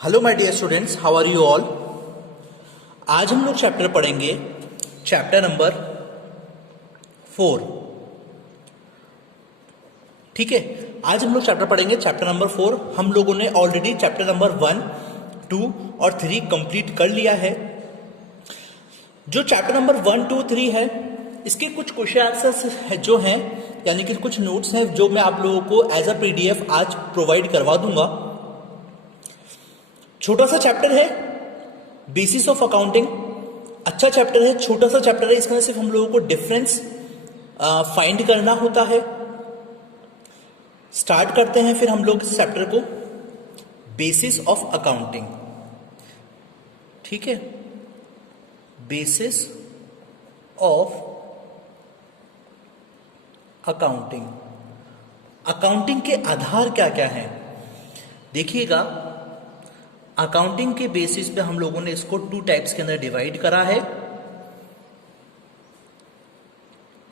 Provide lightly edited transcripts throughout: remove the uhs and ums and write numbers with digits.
Hello my dear students, how are you all. आज हम लोग चैप्टर पढ़ेंगे, चैप्टर नंबर 4। ठीक है, आज हम लोग चैप्टर पढ़ेंगे चैप्टर नंबर 4। हम लोगों ने ऑलरेडी चैप्टर नंबर 1, 2 और 3 कंप्लीट कर लिया है। जो चैप्टर नंबर 1, 2, 3 है, इसके कुछ क्वेश्चन आंसर्स जो हैं, यानी कि कुछ नोट्स हैं जो मैं आप लोगों को एज अ पीडीएफ आज प्रोवाइड करवा दूंगा। छोटा सा चैप्टर है, बेसिस ऑफ अकाउंटिंग। अच्छा चैप्टर है, छोटा सा चैप्टर है। इसके अंदर सिर्फ हम लोगों को डिफरेंस फाइंड करना होता है। स्टार्ट करते हैं फिर हम लोग इस चैप्टर को, बेसिस ऑफ अकाउंटिंग। ठीक है, बेसिस ऑफ अकाउंटिंग। अकाउंटिंग के आधार क्या क्या हैं देखिएगा। अकाउंटिंग के बेसिस पे हम लोगों ने इसको 2 टाइप्स के अंदर डिवाइड करा है।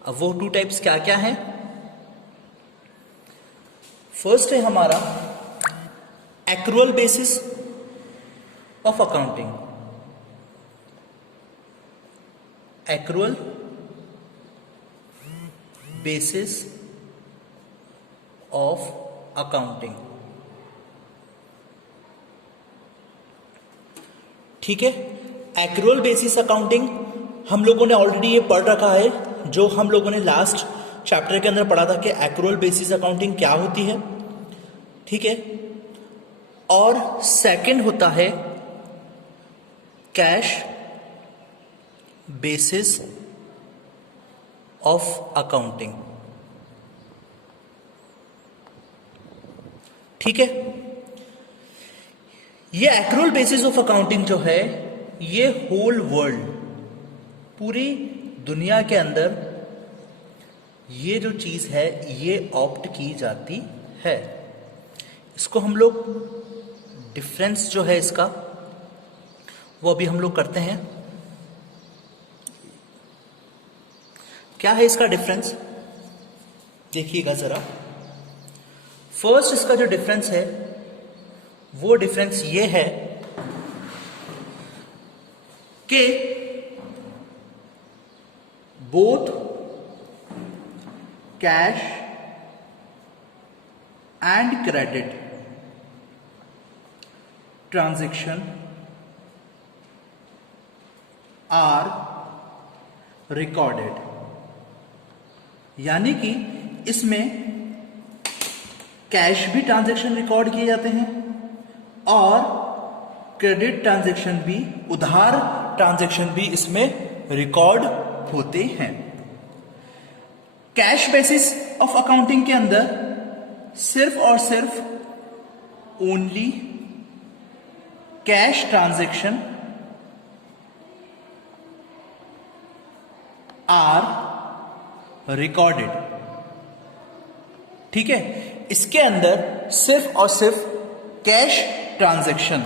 अब वो 2 टाइप्स क्या क्या हैं? फर्स्ट है हमारा accrual basis of accounting. Accrual basis of accounting. ठीक है, एक्रूअल बेसिस अकाउंटिंग हम लोगों ने ऑलरेडी ये पढ़ रखा है, जो हम लोगों ने लास्ट चैप्टर के अंदर पढ़ा था कि एक्रूअल बेसिस अकाउंटिंग क्या होती है। ठीक है, और सेकंड होता है कैश बेसिस ऑफ अकाउंटिंग। ठीक है, ये एक्रूअल बेसिस ऑफ अकाउंटिंग जो है, ये होल वर्ल्ड, पूरी दुनिया के अंदर ये जो चीज है ये ऑप्ट की जाती है। इसको हम लोग डिफरेंस जो है इसका, वो अभी हम लोग करते हैं। क्या है इसका डिफरेंस देखिएगा जरा। फर्स्ट इसका जो डिफरेंस है वो डिफरेंस ये है कि both cash and credit transaction are recorded. यानी कि इसमें कैश भी ट्रांजैक्शन रिकॉर्ड किए जाते हैं और क्रेडिट ट्रांजैक्शन भी, उधार ट्रांजैक्शन भी इसमें रिकॉर्ड होते हैं। कैश बेसिस ऑफ अकाउंटिंग के अंदर सिर्फ और सिर्फ only cash transaction are recorded. ठीक है, इसके अंदर सिर्फ और सिर्फ कैश ट्रांजैक्शन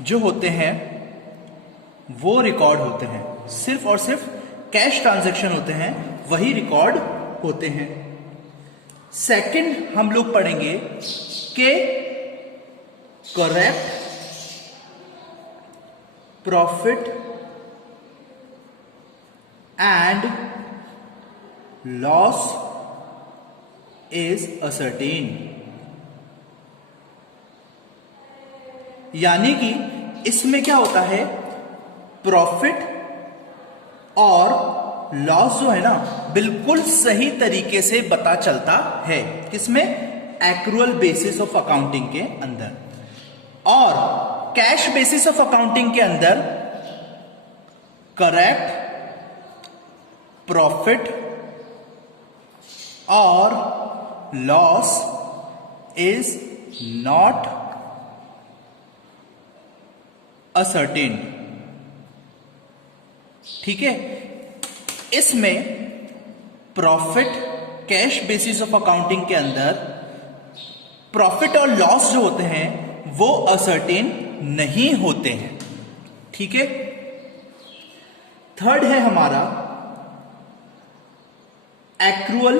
जो होते हैं वो रिकॉर्ड होते हैं। सिर्फ और सिर्फ कैश ट्रांजैक्शन होते हैं, वही रिकॉर्ड होते हैं। सेकंड हम लोग पढ़ेंगे कि correct profit and loss is ascertain. यानी कि इसमें क्या होता है, प्रॉफिट और लॉस जो है ना, बिल्कुल सही तरीके से पता चलता है। किसमें? एक्रूअल बेसिस ऑफ अकाउंटिंग के अंदर। और कैश बेसिस ऑफ अकाउंटिंग के अंदर करेक्ट प्रॉफिट और लॉस इज नॉट असर्टेन। ठीक है, इसमें profit, cash basis of accounting के अंदर प्रॉफिट और लॉस जो होते हैं वो असर्टेन नहीं होते हैं। ठीक है, थर्ड है हमारा accrual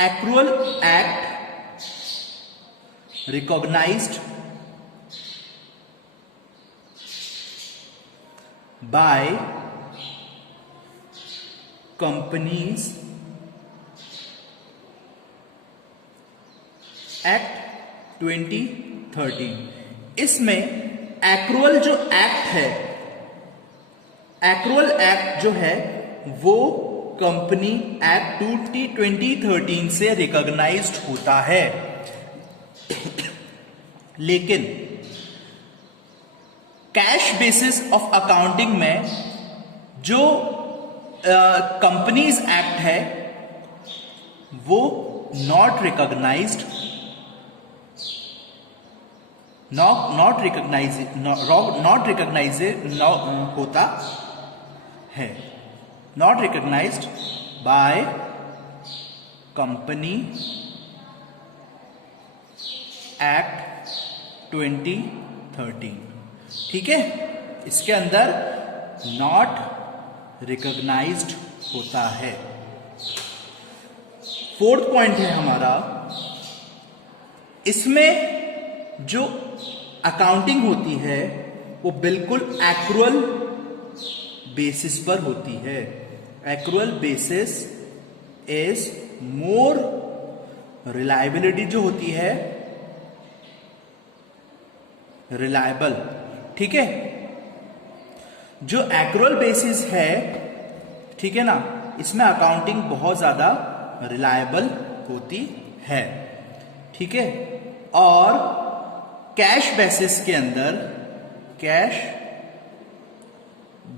act recognized by companies act 2013। इसमें एक्रूअल जो एक्ट है, एक्रूअल एक्ट जो है वो कंपनी एक्ट 2013 से रिकॉग्नाइज्ड होता है। लेकिन कैश बेसिस ऑफ अकाउंटिंग में जो कंपनीज एक्ट है वो नॉट रिकॉग्नाइज्ड होता है, not recognised by company act 2013। ठीक है, इसके अंदर नॉट रिकॉग्नाइज्ड होता है। फोर्थ पॉइंट है हमारा, इसमें जो अकाउंटिंग होती है वो बिल्कुल एक्रूअल बेसिस पर होती है। Accrual basis is more reliability जो होती है, रिलायबल। ठीक है, जो एक्रूअल बेसिस है, ठीक है ना, इसमें अकाउंटिंग बहुत ज्यादा रिलायबल होती है। ठीक है, और कैश बेसिस के अंदर, कैश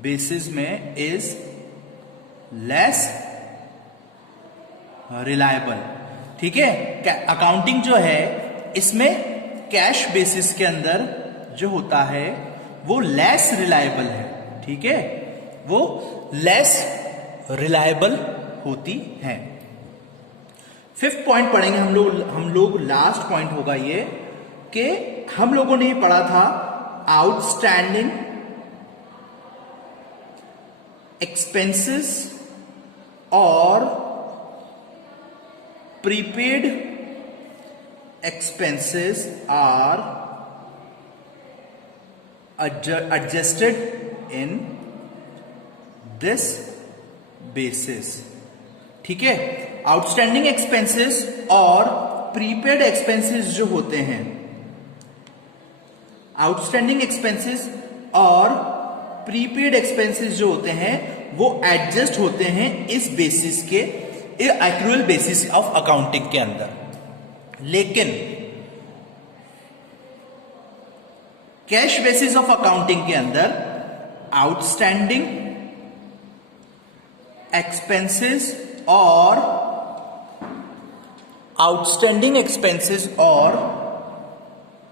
बेसिस में इज लेस रिलायबल। ठीक है, अकाउंटिंग जो है इसमें कैश बेसिस के अंदर जो होता है वो लेस रिलायबल है। ठीक है, वो लेस रिलायबल होती है। फिफ्थ पॉइंट पढ़ेंगे हम लोग लास्ट पॉइंट होगा ये कि हम लोगों ने पढ़ा था आउटस्टैंडिंग एक्सपेंसेस और prepaid expenses are adjusted in this basis। ठीक है, आउटस्टैंडिंग एक्सपेंसेस और प्रीपेड एक्सपेंसेस जो होते हैं, आउटस्टैंडिंग एक्सपेंसेस और प्रीपेड एक्सपेंसेस जो होते हैं वो एडजस्ट होते हैं इस बेसिस के, एक्रूअल बेसिस ऑफ अकाउंटिंग के अंदर। लेकिन कैश बेसिस ऑफ अकाउंटिंग के अंदर आउटस्टैंडिंग एक्सपेंसेस और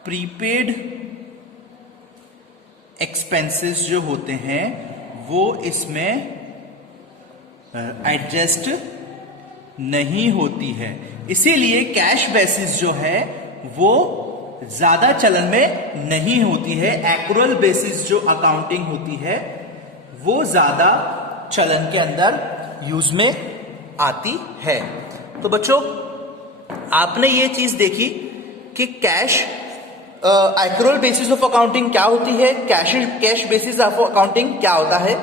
प्रीपेड एक्सपेंसेस जो होते हैं वो इसमें एडजस्ट नहीं होती है। इसीलिए कैश बेसिस जो है वो ज्यादा चलन में नहीं होती है। एक्रूअल बेसिस जो अकाउंटिंग होती है वो ज्यादा चलन के अंदर यूज में आती है। तो बच्चों, आपने ये चीज देखी कि cash accrual basis of accounting क्या होती है, कैश बेसिस ऑफ अकाउंटिंग क्या होता है।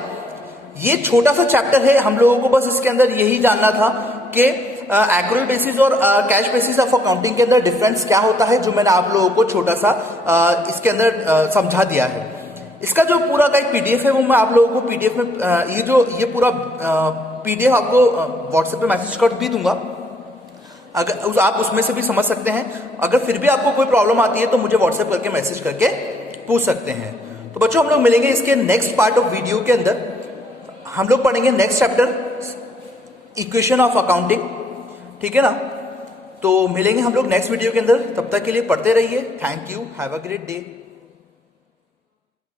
ये छोटा सा चैप्टर है, हम लोगों को बस इसके अंदर यही जानना था कि एक्रूअल बेसिस और कैश बेसिस ऑफ अकाउंटिंग के अंदर डिफरेंस क्या होता है, जो मैंने आप लोगों को छोटा सा इसके अंदर समझा दिया है। इसका जो पूरा का एक पीडीएफ है वो मैं आप लोगों को पीडीएफ में ये पूरा पीडीएफ आपको व्हाट्सएप पे मैसेज कर भी दूंगा, अगर आप उसमें से भी समझ सकते हैं। अगर फिर भी आपको कोई प्रॉब्लम आती है तो मुझे व्हाट्सएप करके मैसेज करके पूछ सकते हैं। तो बच्चों, हम लोग मिलेंगे इसके नेक्स्ट पार्ट ऑफ वीडियो के अंदर। हम लोग पढ़ेंगे next chapter equation of accounting. ठीक है ना, तो मिलेंगे हम लोग नेक्स्ट वीडियो के अंदर। तब तक के लिए पढ़ते रहिए। Thank you, have a great day.